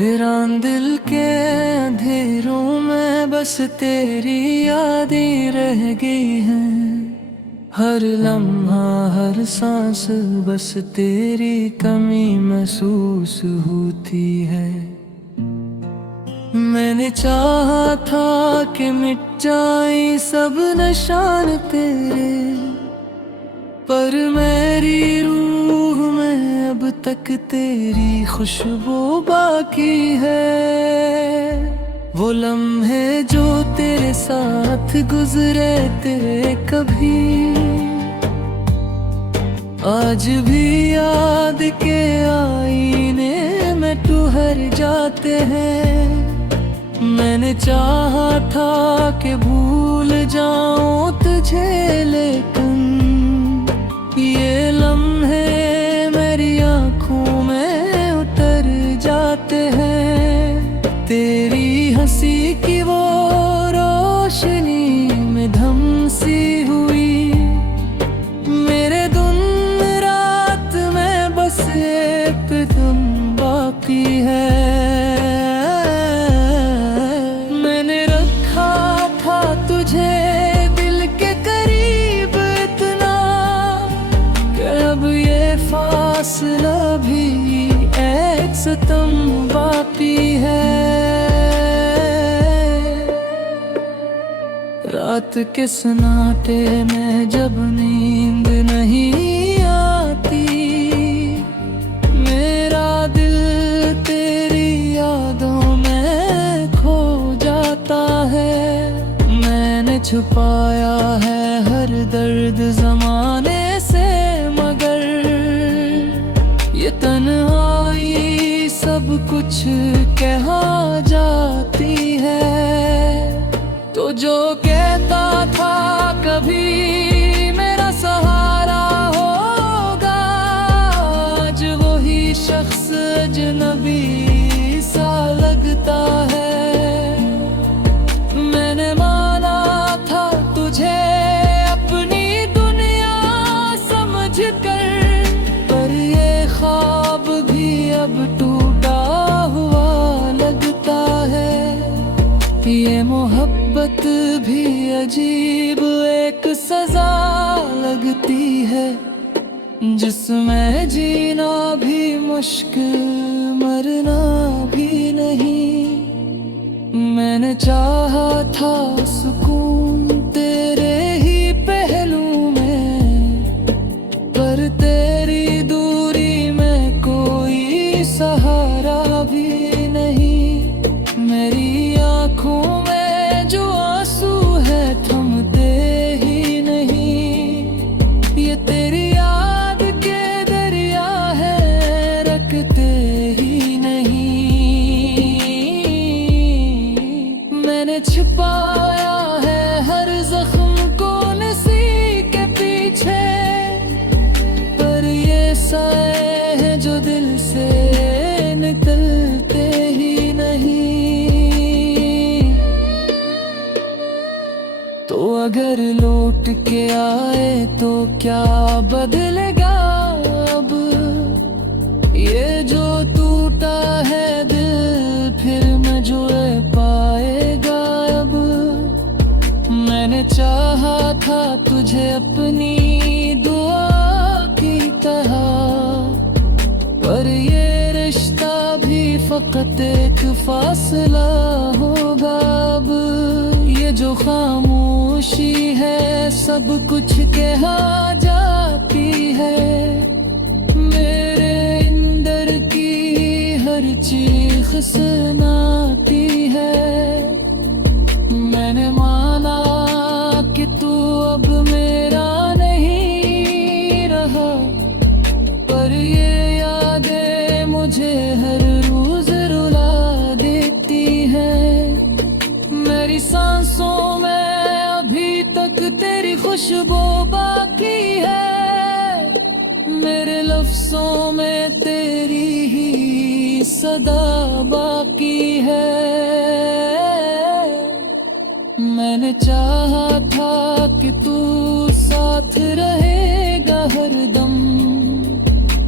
वीरान दिल के अंधेरों में बस तेरी यादें रह गई हैं। हर लम्हा हर सांस बस तेरी कमी महसूस होती है। मैंने चाहा था कि मिट जाए सब निशान तेरे, पर मेरी रूह में अब तक तेरी खुशबू बाकी है। वो लम्हे जो तेरे साथ गुजरे थे कभी, आज भी याद के आईने में ठहर जाते हैं। मैंने चाहा था कि भूल जाऊं तुझे, लेकिन ये लम्हे मेरी आँखों में उतर जाते हैं। तेरी हंसी की वो रोशनी में धमसी हुई, मेरे दिन रात में बस एक तुम बाकी है। मैंने रखा था तुझे दिल के करीब इतना कि अब ये फासला भी एक सितम बाकी है। रात के सन्नाटे में जब नींद नहीं आती, मेरा दिल तेरी यादों में खो जाता है। मैंने छुपाया है हर दर्द ज़माने से, मगर ये तन्हाई सब कुछ कहा जाती है। तो जो कहता था कभी मेरा सहारा होगा, आज वही शख्स अजनबी सा लगता है। मैंने माना था तुझे अपनी दुनिया समझकर, पर ये ख्वाब भी अब टूटा हुआ लगता है। ये मोहब्बत भी अजीब एक सजा लगती है, जिसमें जीना भी मुश्किल मरना भी नहीं। मैंने चाहा था सुकून तेरे ही पहलू में, पर तेरी दूरी में कोई सहारा भी नहीं। मेरी आँखों में जो आंसू है थमते ही नहीं, ये तेरी याद के दरिया है रखते ही नहीं। मैंने छिपाया है हर जख्म को नसी के पीछे, पर ये साए हैं जो दिल से निकलते ही नहीं। तो अगर लौट के आए तो क्या बदलेगा अब, ये जो टूटा है दिल फिर न जुड़ पाएगा अब। मैंने चाहा था तुझे अपनी दुआ की तरह, पर ये रिश्ता भी फकत एक फासला होगा अब। ये जो खामोशी है सब कुछ कहा जाती है, मेरे अंदर की हर चीख सुनाती है। मैंने माना कि तू अब मेरा नहीं रहा, पर ये यादें मुझे हर रोज रुला देती हैं। मेरी सांसों में अभी तक तेरी खुशबू बाकी है, मेरे लफ्ज़ों में तेरी ही सदा बाकी है। मैंने चाहा था कि तू साथ रहेगा हरदम,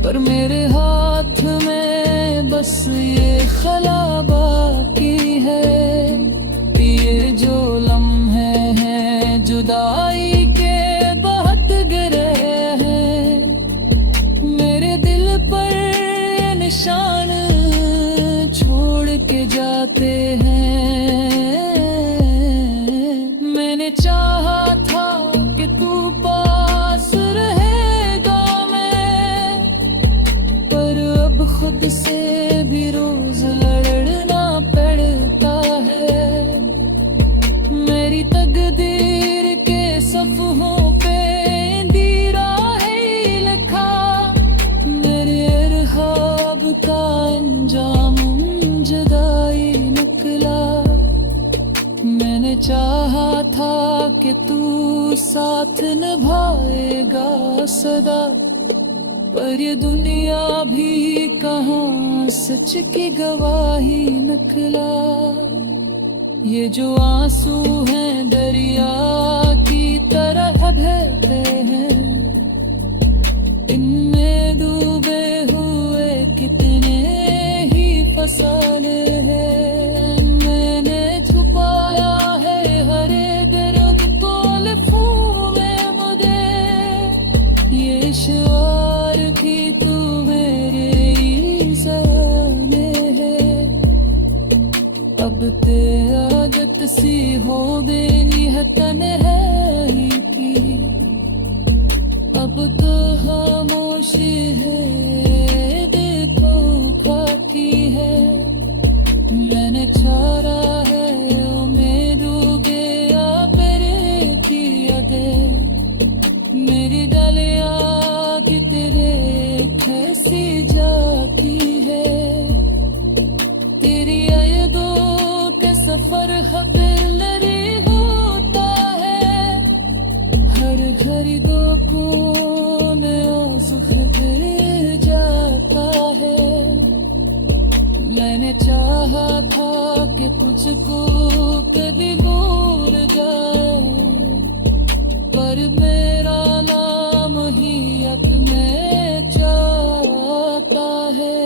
पर मेरे हाथ में बस ये खला बाकी है। ये जो लम्हे हैं जुदाई के बहुत गिरे हैं, मेरे दिल पर ये निशान छोड़ के जाते हैं। मैंने चाहा था कि तू पास रहेगा मैं, पर अब खुद से भी रोज लड़ना पड़ता है। मेरी तकदीर के सफ़हों पे इंदिरा ही लिखा, मेरे इरहाब का अंजाम जुदाई निकला। मैंने चाहा था कि तू साथ निभाएगा सदा, पर ये दुनिया भी कहाँ सच की गवाही निकला। ये जो आंसू हैं दरिया की तरह बहते हैं, इनमें डूबे हुए कितने ही फसाने हैं। मैंने छुपाया है हरे दर्द को लिखूं में मुझे, ये शिवार थी तू मेरे ज़माने है। अब ते आदत सी हो गई है तन्हाई की, अब तो खामोशी है देखो खाकी है। मैंने चारा है उम्मीद गया मेरे की अदे, मेरी डालियाँ की तेरे कैसी जाती है। तेरी यादों के सफर हबेलरी होता है, हर घड़ी दो कोने ज़ुख्र जाता है। मैंने चाहा था कि तुझको कभी भूल जाए, पर मेरा नाम ही अब मैं चाहता है।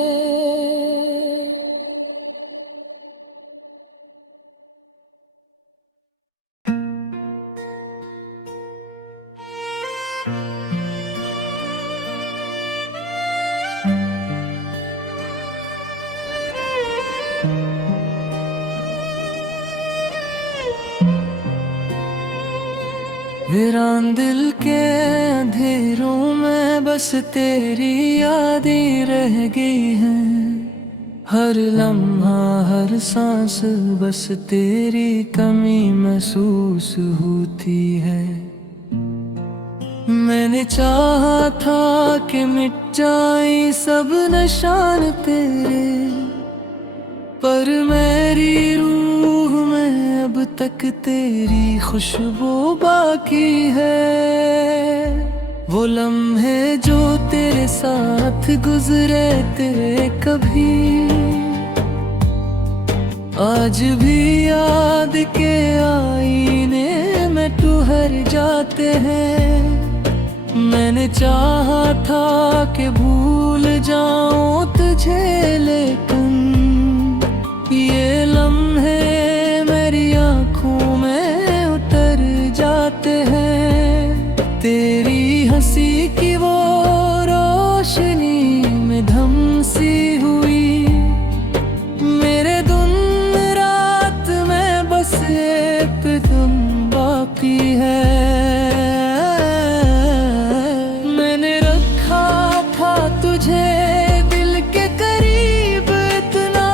वीरान दिल के अंधेरों में बस तेरी यादें रह गई हैं, हर लम्हा हर सांस बस तेरी कमी महसूस होती है। मैंने चाहा था कि मिट जाए सब निशान तेरे, पर मेरी रूह में अब तक तेरी खुशबू बाकी है। वो लम्हे जो तेरे साथ गुजरे थे कभी, आज भी याद के आईने में ठहर जाते हैं। मैंने चाहा था कि भूल जाऊं तुझे, लेकिन ये लम्हे मेरी आँखों में उतर जाते हैं। तेरी हंसी की वो रोशनी में धमसी हुई, मेरे दिन रात में बस एक तुम बाकी है। मैंने रखा था तुझे दिल के करीब इतना,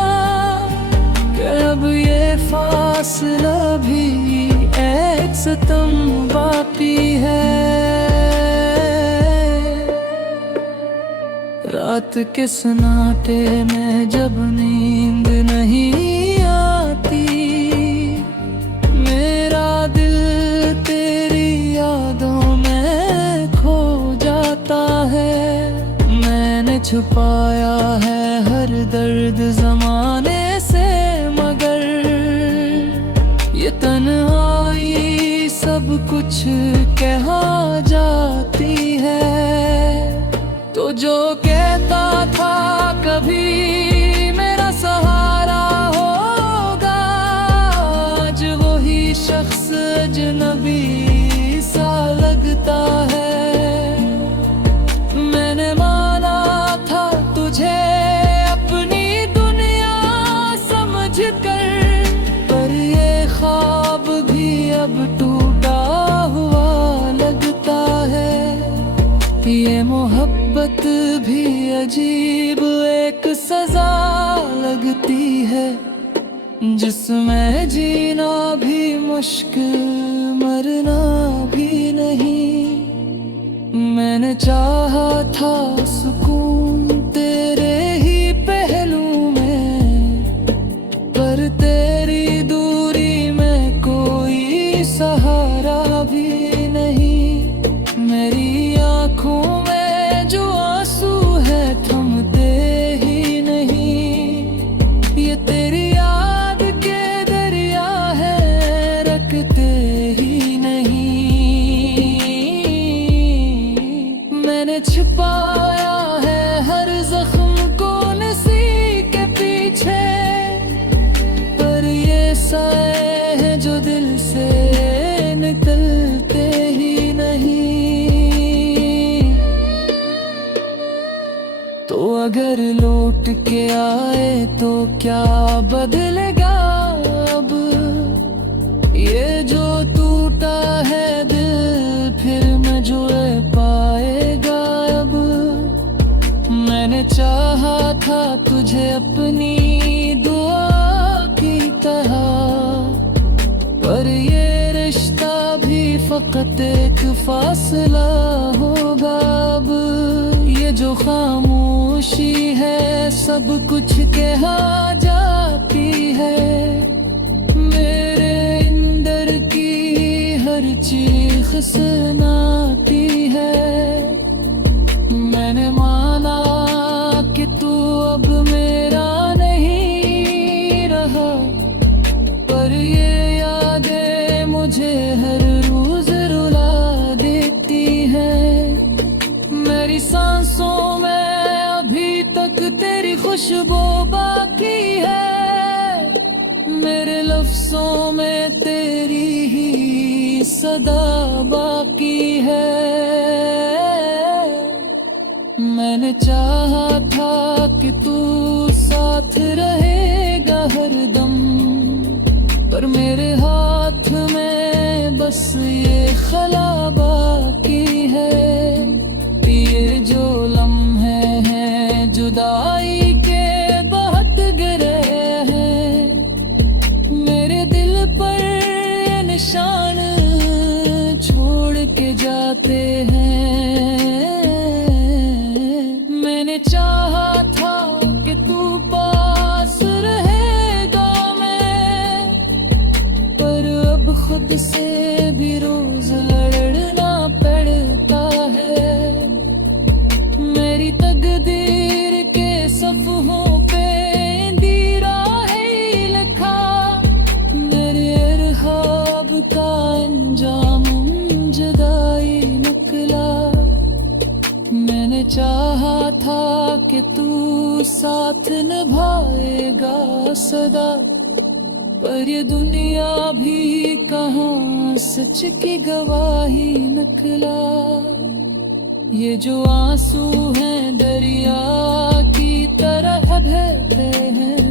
कि अब ये फासला भी एक सितम बाकी है। रात के सन्नाटे में जब नींद नहीं आती, मेरा दिल तेरी यादों में खो जाता है। मैंने छुपाया है हर दर्द ज़माने से, मगर ये तन्हाई सब कुछ कहा जाती है। तो जो कहता था कभी मेरा सहारा, ये मोहब्बत भी अजीब एक सजा लगती है, जिसमें जीना भी मुश्किल मरना भी नहीं। मैंने चाहा था सुकून तेरे ही पहलू में, पर तेरी दूरी में कोई सहारा भी नहीं। मेरी आँखों में जो आंसू है थमते ही नहीं। ये तेरी याद के दरिया है रखते ही नहीं। मैंने छिपाया है हर जख्म को नसी के पीछे, पर ये साए हैं जो दिल से निकलते ही नहीं। तो अगर लौट के आए तो क्या बदलेगा अब, ये जो टूटा है दिल फिर न जुड़ पाएगा अब। मैंने चाहा था तुझे अपनी दुआ की तरह, पर ये रिश्ता भी फकत एक फासला होगा अब। ये जो खामोशी है सब कुछ कहा जाती है, मेरे अंदर की हर चीख सुनाती है। मैंने माना कि तू अब मेरा नहीं रहा, पर ये यादें मुझे हर रोज रुला देती हैं। मेरी सांसों में अभी तक तेरी खुशबू बाकी है, मेरे लफ्जों में तेरी ही सदा बाकी है। मैंने चाहा था कि तू साथ रहेगा हरदम, पर मेरे हाथ में बस ये खला बाकी है। ये जो लम्हे हैं जुदाई के बहुत गिरे हैं, मेरे दिल पर निशान छोड़ के जाते हैं। मैंने चाहा था कि तू पास रहेगा मैं, पर अब खुद से भी रोज लड़ना पड़ता है। मेरी तकदीर के सफ़हों पे इंदिरा है लिखा, मेरे इरहाब का अंजाम जुदाई निकला। मैंने चाहा था कि तू साथ निभाएगा सदा, पर ये दुनिया भी कहाँ सच की गवाही निकला। ये जो आंसू हैं दरिया की तरह बहते हैं,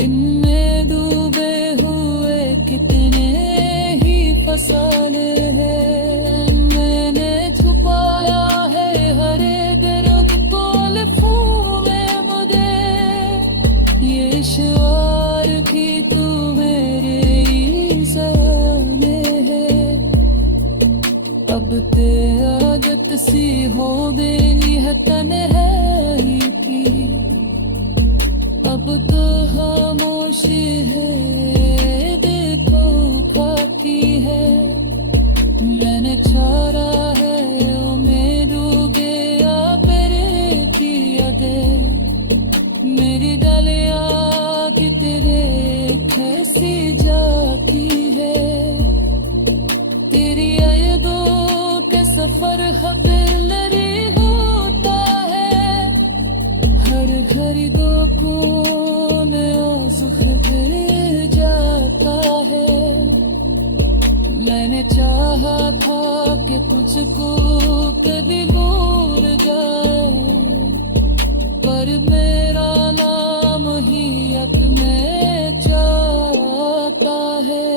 इनमें डूबे हुए कितने ही फसाने हैं। मैंने छुपाया है हर गर्म को लिखूं में मुझे, ये इश्वार की तू मेरे ही ज़माने है। अब ते आदत सी हो गई है तन्हाई की, अब तो खामोशी है देखो खाकी है। मैंने चारा है उम्मीदों गया मेरे किया दे, मेरी डालियाँ की तेरे कैसी जाती है। तेरी यादों के सफर हबेलरी होता है, हर घड़ी दो कोने सुख मिल जाता है। मैंने चाहा था कि तुझको कभी भूल जाए, पर मेरा नाम ही अपने चाहता है।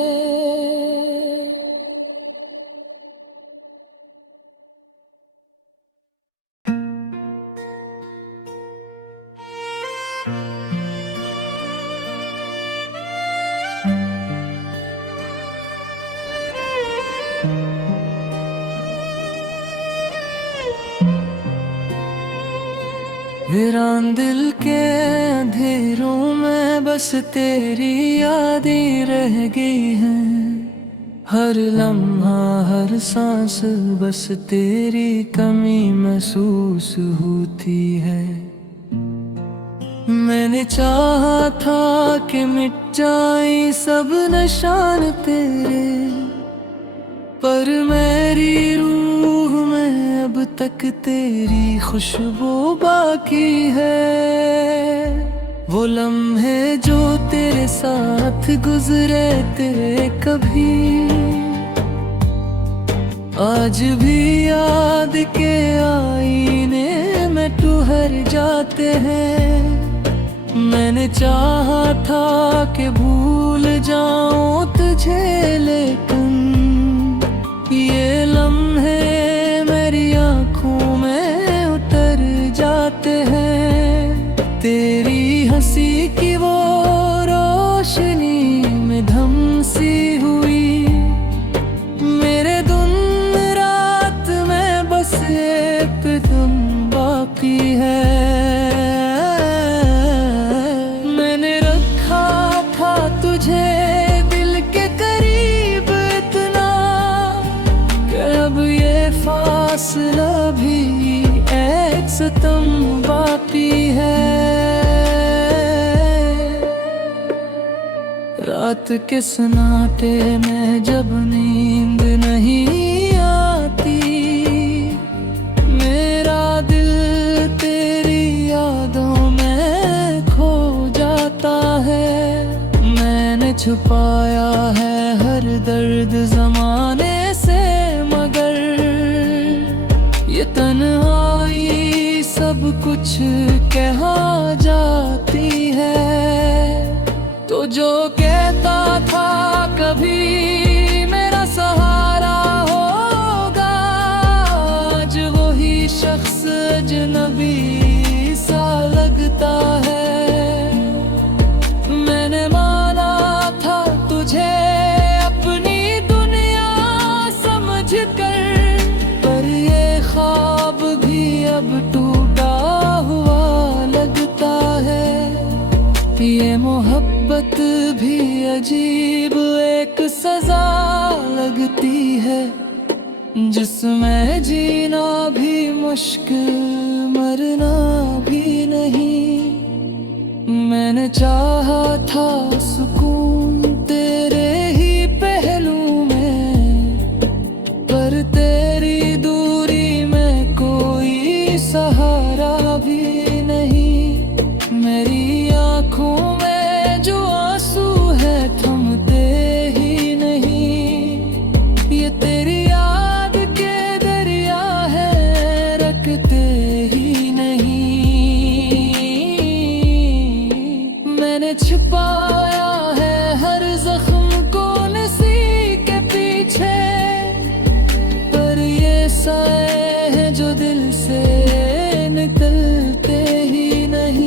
वीरान दिल के अंधेरों में बस तेरी यादें रह गई हैं। हर लम्हा हर सांस बस तेरी कमी महसूस होती है। मैंने चाहा था कि मिट जाए सब निशान तेरे, पर मेरी रूह में अब तक तेरी खुशबू बाकी है। वो लम्हे जो तेरे साथ गुजरे थे कभी, आज भी याद के आईने में ठहर जाते हैं। मैंने चाहा था कि भूल जाऊं तुझे, लेकिन ये लम्हे मेरी आँखों में उतर जाते हैं। तेरी हंसी की वो रोशनी में धमसी हुई, मेरे दिन रात में बस एक तुम बाकी है। मैंने रखा था तुझे दिल के करीब इतना, अब ये फासला भी एक सितम बाकी है। रात के सन्नाटे में जब नींद नहीं आती, मेरा दिल तेरी यादों में खो जाता है। मैंने छुपाया है हर दर्द ज़माने से, मगर ये तन्हाई सब कुछ कहा जाती है। तो जो कहता था कभी मेरा सहारा होगा, आज वही शख्स अजनबी सा लगता है। मैंने माना था तुझे अपनी दुनिया समझकर, पर ये ख्वाब भी अब टूटा हुआ लगता है। ये मोहब्बत भी अजीब एक सजा लगती है, जिसमें जीना भी मुश्किल मरना भी नहीं। मैंने चाहा था सुकून तेरे ही पहलू में, पर तेरी दूरी में कोई सहारा भी नहीं। मेरी आँखों में जो आंसू है थमते ही नहीं, ये तेरी याद के दरिया है रखते ही नहीं। मैंने छिपाया है हर जख्म को नसी के पीछे, पर ये साए हैं जो दिल से निकलते ही नहीं।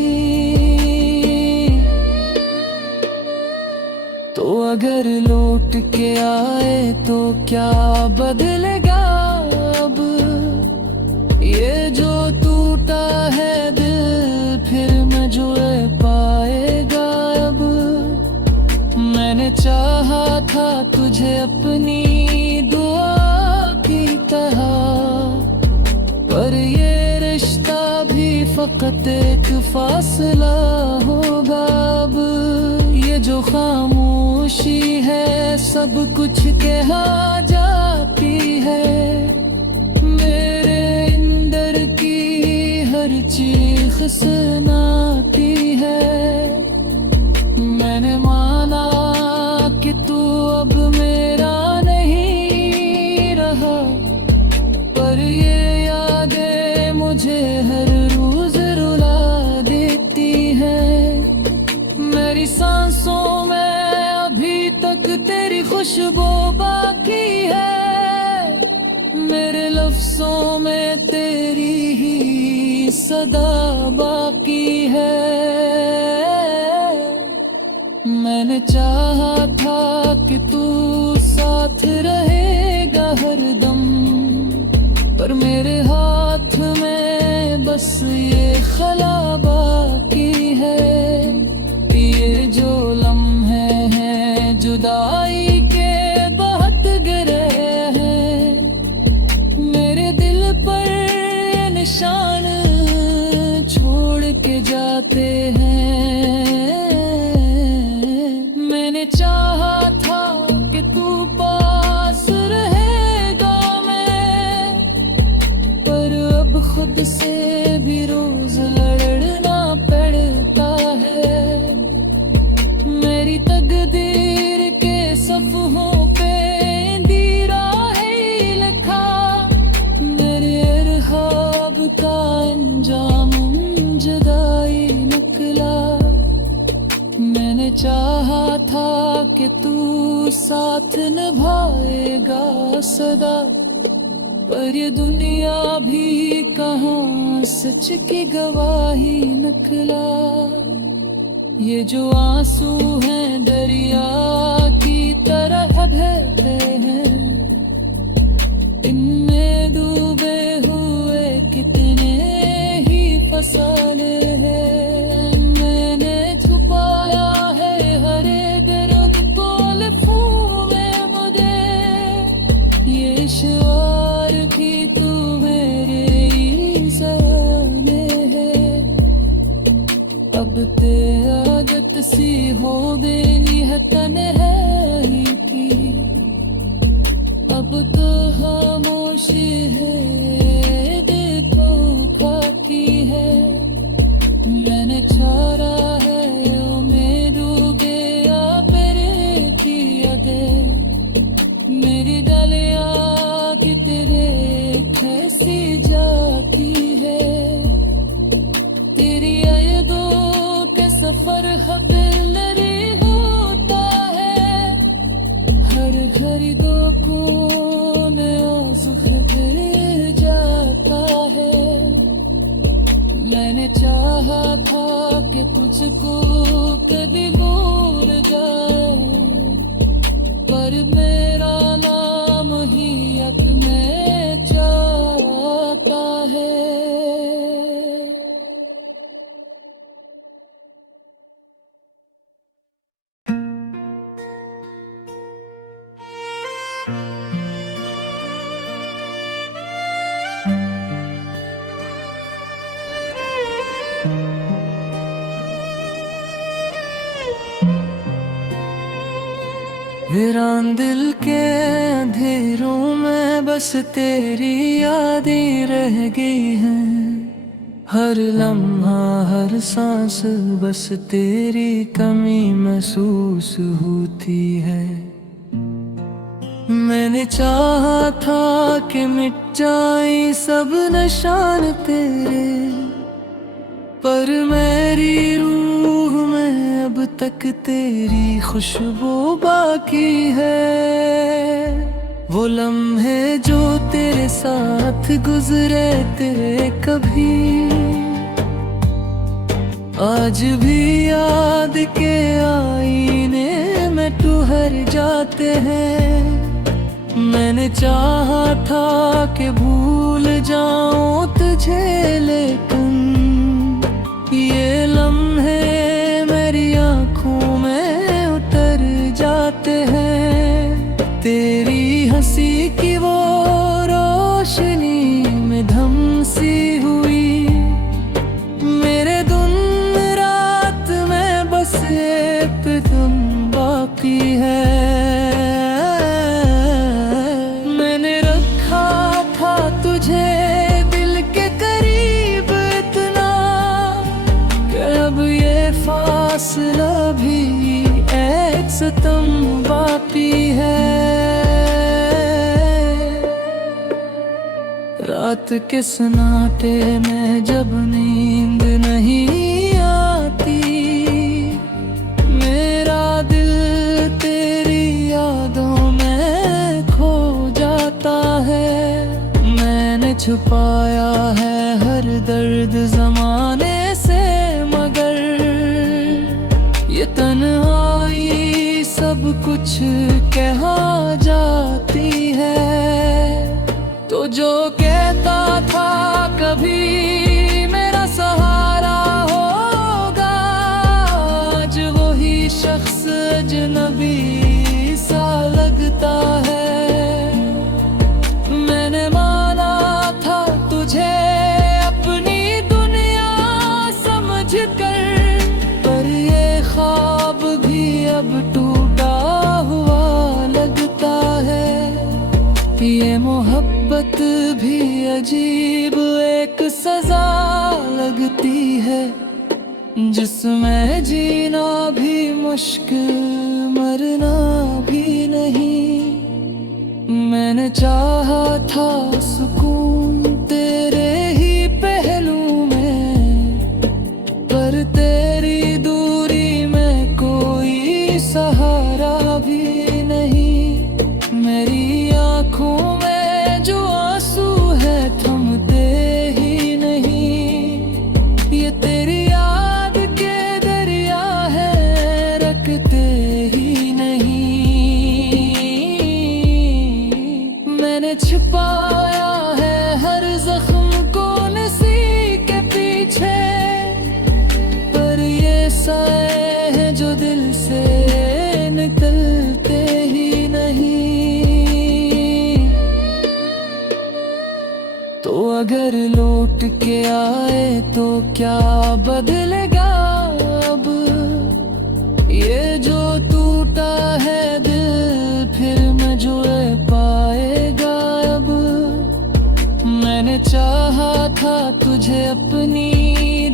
तो अगर लौट के आए तो क्या बदलेगा अब, ये जो टूटा है दिल फिर न जुड़ पाएगा अब। मैंने चाहा था तुझे अपनी दुआ की तरह, पर ये रिश्ता भी फकत एक फासला होगा अब। ये जो खामोशी है सब कुछ कहा जाती है, मेरे अंदर की हर चीख सुनाती है। मैंने माना कि तू अब मेरा नहीं रहा, पर ये यादें मुझे हर रोज रुला देती हैं। मेरी सांसों में अभी तक तेरी खुशबू बाकी है, मेरे लफ्जों में तेरी ही सदा बाकी है। मैंने चाहा था कि तू साथ रहेगा हरदम, पर मेरे हाथ में बस ये खला बाकी है। ये जो लम्हे हैं जुदाई के बहुत गिरे हैं, मेरे दिल पर ये निशान छोड़ के जाते हैं। मैंने चाहा था कि तू पास रहेगा मैं, पर अब खुद से भी रोज लड़ना पड़ता है। मेरी तकदीर के सफ़हों पे इंदिरा है लिखा, मेरे इरहाब का अंजाम जुदाई निकला। मैंने चाहा था कि तू साथ निभाएगा सदा, पर ये दुनिया भी कहाँ सच की गवाही निकला। ये जो आंसू हैं दरिया की तरह बहते हैं, इनमें डूबे हुए कितने ही फसाने हैं। मैंने छुपाया है हरे दर्द को लिफों में मुझे, ये शिवार भी तू मेरे ही ज़माने है। अब ते आदत सी हो गई है तन्हाई की, अब तो खामोशी है देखो खाकी है। मैंने चारा है उम्मीदों के आपेरे की अगे, मेरी डालियाँ की तेरे कैसी जाती है। तेरी यादों के सफर हकलरी होता है, हर घड़ी दो कोने आंसू फिर जाता है। मैंने चाहा था कि तुझको कभी भूल जाए, पर मेरा नाम ही अपने चाहता है। वीरान दिल के अंधेरों में बस तेरी यादें रह गई हैं, हर लम्हा हर सांस बस तेरी कमी महसूस होती है। मैंने चाहा था कि मिट जाए सब निशान तेरे, पर मेरी रूह में अब तक तेरी खुशबू बाकी है। वो लम्हे जो तेरे साथ गुजरे तेरे कभी आज भी याद के आईने में ठहर जाते हैं। मैंने चाहा था कि भूल जाऊं तुझे, लेकिन ये लम्हे मेरी आँखों में उतर जाते हैं। तेरी हंसी की वो रोशनी में धम सी हुई, मेरे दिन रात में बस एक तुम बाकी है। मैंने रखा था तुझे दिल के करीब इतना, अब ये फासला भी एक सितम बाकी है। रात के सन्नाटे में जब नींद नहीं आती, मेरा दिल तेरी यादों में खो जाता है। मैंने छुपाया है हर दर्द जमाने से, मगर ये तन्हाई कुछ कहा जाती है। तो जो कहता था कभी मेरा सहारा होगा, आज वही शख्स अजनबी सा लगता है। मैंने माना था तुझे अपनी दुनिया समझकर, पर ये ख्वाब भी अब टूटा हुआ लगता है। ये मोहब्बत भी अजीब एक सजा लगती है, जिसमें जीना भी मुश्किल मरना भी नहीं। मैंने चाहा था सुकून तेरे ही पहलू में, पर तेरी दूरी में कोई सहारा भी नहीं। मेरी आँखों में जो आंसू है थमते ही नहीं। ये तेरी याद के दरिया है रखते ही नहीं। मैंने छिपाया है हर जख्म को नसी के पीछे, पर ये साए हैं जो दिल से निकलते ही नहीं। तो अगर लौट के आए तो क्या बदलेगा अब, ये जो टूटा है दिल फिर न जुड़ पाएगा अब। मैंने चाहा था तुझे अपनी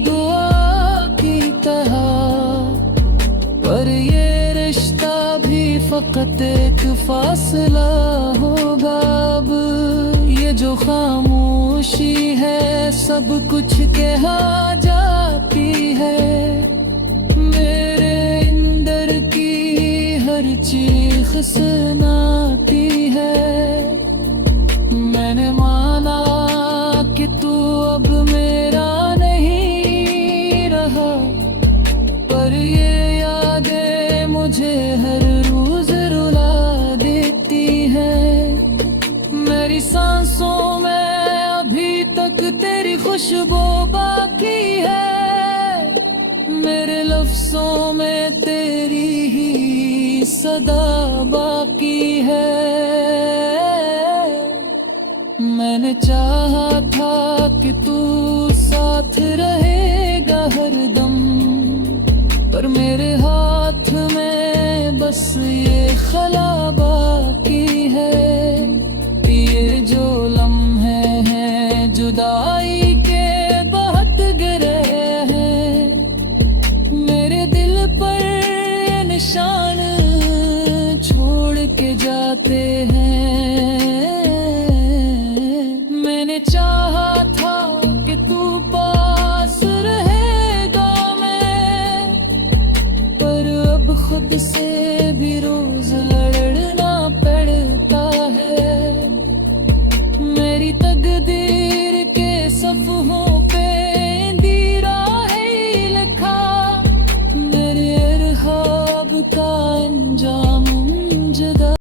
दुआ की तरह, पर ये रिश्ता भी फकत एक फासला होगा अब। ये जो खामोशी है सब कुछ कहा जाती है, मेरे अंदर की हर चीख सुनाती है। मैंने माना कि तू अब मेरा नहीं रहा, पर ये यादें मुझे हर रोज रुला देती हैं। मेरी सांसों में अभी तक तेरी खुशबू बाकी है, मेरे लफ्ज़ों में तेरी ही सदा बाकी है। मैंने चाहा था कि तू साथ रहेगा हरदम, पर मेरे हाथ में बस ये खला बाकी है। ये जो लम्हे हैं जुदाई के बहुत गहरे हैं, मेरे दिल पर ये निशान छोड़ के जाते हैं। मैंने चाहा था कि तू पास रहेगा मैं, पर अब खुद से भी रोज